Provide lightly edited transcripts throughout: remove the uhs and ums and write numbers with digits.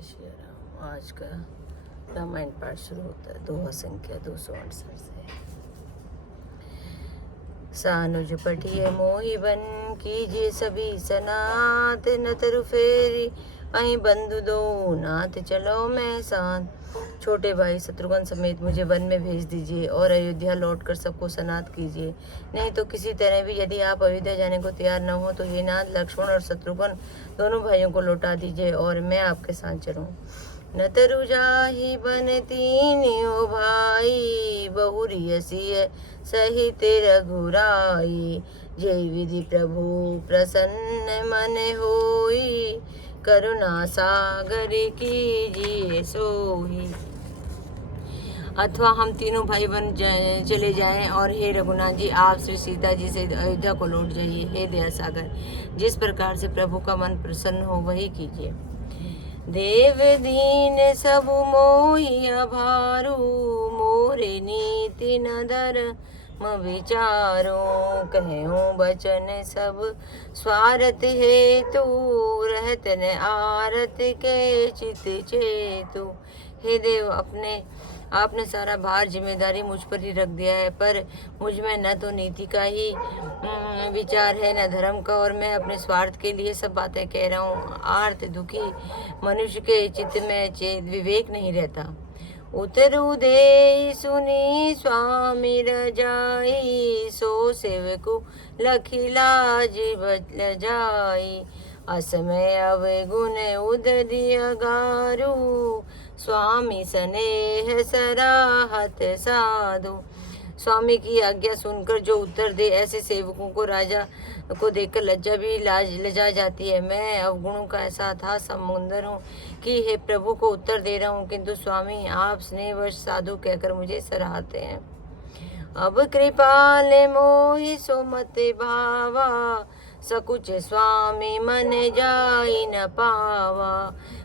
श्री राम। आज का रामायण पाठ शुरू होता है दोहा संख्या 268 से। सानुज पठिए मोहि बन कीजिए सभी सनात न तरु फेरी अहि बंधु दो नाथ चलो मैं साथ। छोटे भाई शत्रुघ्न समेत मुझे वन में भेज दीजिए और अयोध्या लौटकर सबको सनात कीजिए। नहीं तो किसी तरह भी यदि आप अयोध्या जाने को तैयार न हो तो ये नाथ लक्ष्मण और शत्रुघ्न दोनों भाइयों को लौटा दीजिए और मैं आपके साथ चलूं। न तरु जाहि बन तीनियो भाई बहुरी सिय सहित रघुराई। जय विधि प्रभु प्रसन्न मन होई करुणा सागर कीजिए सोही। अथवा हम तीनों भाई बन चले जाएं और हे रघुनाथ जी आप श्री सीता जी से अयोध्या को लौट जाइए। हे दया सागर जिस प्रकार से प्रभु का मन प्रसन्न हो वही कीजिए। देव दीन सब मोहि भारू मोरे नीति न धर्म विचारो। कहूँ बचन सब स्वार्थ हेतु रहत न आरत के चित चेतु। हे देव आपने सारा भार जिम्मेदारी मुझ पर ही रख दिया है, पर मुझ में न तो नीति का ही विचार है न धर्म का, और मैं अपने स्वार्थ के लिए सब बातें कह रहा हूँ। आर्त दुखी मनुष्य के चित्त में विवेक नहीं रहता। उतरु दे सुनी स्वामी रजाई सो सेवकु लखी लाज बचल जाई। असमय अवगुण उदरी अगारू स्वामी स्नेह सराहत साधु। स्वामी की आज्ञा सुनकर जो उत्तर दे ऐसे सेवकों को राजा को देखकर लज्जा भी लजा जाती है। मैं अवगुणों का ऐसा था समुंदर हूँ कि हे प्रभु को उत्तर दे रहा हूँ, किंतु स्वामी आप स्नेहवश साधु कहकर मुझे सराहते हैं। अब कृपाल मोहि सुमत भावा सकुच स्वामी मन जाई न पावा।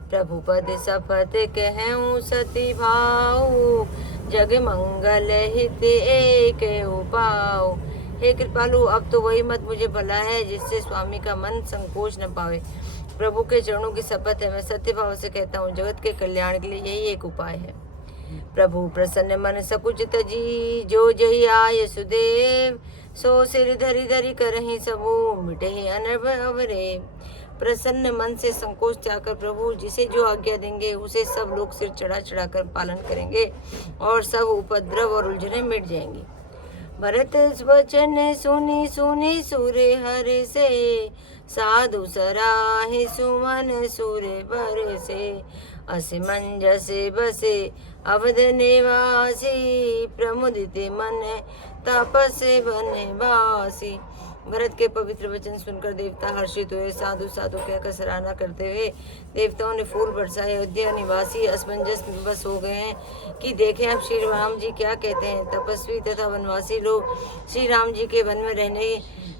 प्रभु पद सफत कहूँ सती भाऊ जग मंगल हित एक उपाऊ। हे कृपालु अब तो वही मत मुझे भला है जिससे स्वामी का मन संकोच न पावे। प्रभु के चरणों की शपथ है, मैं सत्य भाव से कहता हूँ जगत के कल्याण के लिए यही एक उपाय है। प्रभु प्रसन्न मन सकुच तजी जो जही आय सुदेव सो सिर धरी धरी करहि सबू मिटहि अनभ अवरे। प्रसन्न मन से संकोच त्याग कर प्रभु जिसे जो आज्ञा देंगे उसे सब लोग सिर चढ़ा चढ़ा कर पालन करेंगे और सब उपद्रव और उलझने मिट जाएंगी। भरत वचन सुनी सुनी सूर्य हर से साधु सराहे सुमन सूर्य भर से। असमंजस बसे अवध निवासी प्रमुदित मन तपस बन बासी। भरत के पवित्र वचन सुनकर देवता हर्षित हुए। साधु साधु कहकर सराहना करते हुए देवताओं ने फूल बरसाए। अयोध्या निवासी असमंजस बस हो गए हैं कि देखें अब श्री राम जी क्या कहते हैं। तपस्वी तथा वनवासी लोग श्री राम जी के वन में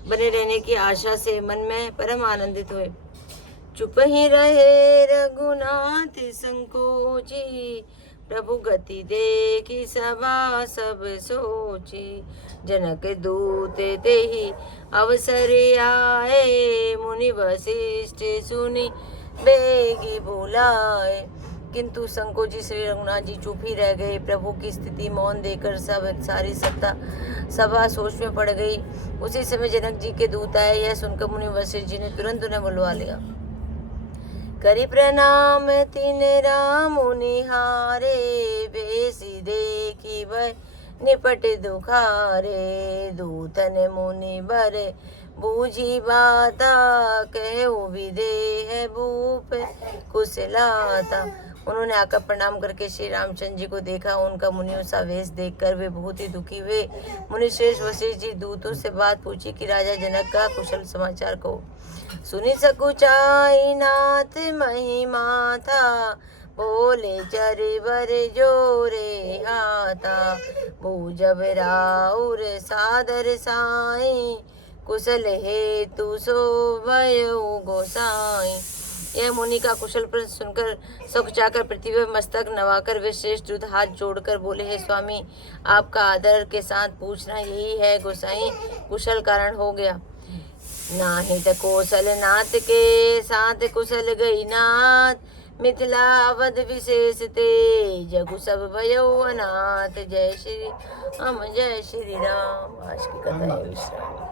बने रहने की आशा से मन में परम आनंदित हुए। चुप ही रहे रघुनाथ संकोची प्रभु गति देखी सभा सब सोची। जनक दूत ते ही अवसर आए मुनि वशिष्ठ सुनी बेगी बुलाए। किंतु संकोची श्री रघुनाथ जी चुप ही रह गए। प्रभु की स्थिति मौन देकर सारी सभा सोच में पड़ गई। उसी समय जनक जी के दूत आए। यह सुनकर मुनि वशिष्ठ जी ने तुरंत उन्हें बुलवा लिया। करी प्रणाम तिन राम निहारे बेसी देखी वह निपट दुखारे। दूतन मुनि बर बूझी बाता कहु विदेह भूप कुशलाता। उन्होंने आकर प्रणाम करके श्री रामचंद्र जी को देखा। उनका मुनियों सा वेश देखकर वे बहुत ही दुखी हुए। मुनिश्रेष्ठ वशिष्ठ जी दूतों से बात पूछी कि राजा जनक का कुशल समाचार को सुनि सकुचाई नाथ महिमा था। बोले चरवर जोरे हाथा बूझब राउर सादर साई कुशल हेतु सो भयो गोसाई। यह मुनि का कुशल प्रश्न सुनकर सकुचाकर पृथ्वी पर मस्तक नवाकर वे श्रेष्ठ दूत हाथ जोड़कर बोले, हे स्वामी आपका आदर के साथ पूछना यही है गोसाई कुशल कारण हो गया। नाहित कौशल नाथ के साथ कुशल गई नाथ मिथिला अवध विशेष ते जगु सब भयो अनाथ। जय श्री राम, जय श्री राम। आज की कथा है विश्राम।